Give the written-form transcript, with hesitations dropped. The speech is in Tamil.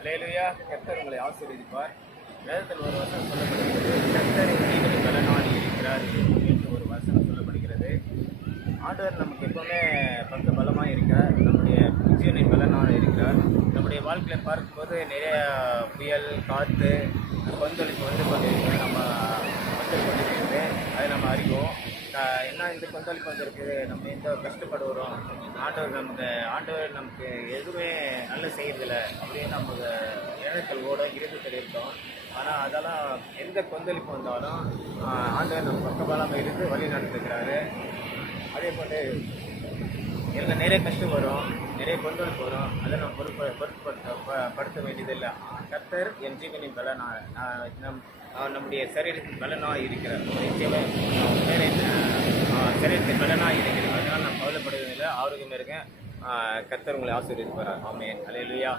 அல்லேலூயா. கர்த்தர் உங்களை ஆசீர்வதிப்பார். வேதத்தில் ஒரு வசனம் சொல்லப்படுகிறது, கர்த்தர் என் ஜீவனின் பலனாய் இருக்கிறார் என்று ஒரு வசனம் சொல்லப்படுகிறது. ஆண்டவர் நமக்கு எப்பவுமே பக்க பலமாக இருக்கிறார், நம்முடைய ஜீவனின் பலனாக இருக்கிறார். நம்முடைய வாழ்க்கையில் பார்க்கும்போது நிறைய புயல், காற்று, கொந்தளிப்பு வந்து கொண்டிருக்கிறது, நம்ம வந்து கொண்டிருக்கிறது. அதை நம்ம அறிவோம். என்ன இந்த கொந்தளிப்பு வந்திருக்குது, நம்ம எந்த கஷ்டப்படுகிறோம், ஆண்டவர் நமக்கு எதுவுமே நல்ல செய்யறதில்ல அப்படின்னு நமக்கு எண்ணங்களோட இருந்துகிட்டு இருக்கோம். ஆனால் அதெல்லாம் எந்த கொந்தளிப்பு வந்தாலும் ஆண்டவர் நம்ம பக்கபலமாக இருந்து வழி நடந்துக்கிறாரு. அதே போல் எனக்கு நிறைய கஷ்டம் வரும், நிறைய கொந்தளிப்பு வரும், அதை நம்ம படுத்த வேண்டியதில்லை. கர்த்தர் என் ஜீவனின் பலனாக நம்முடைய சரீரத்தின் பலனாக இருக்கிறார், சரீரத்தின் பலனாக இருக்கிறார். அதனால் நான் கவலைப்படுவதில்லை, ஆரோக்கியமாக இருக்கேன். கர்த்தர் உங்களை ஆசீர்வதிப்பார். ஆமென். அல்லேலூயா.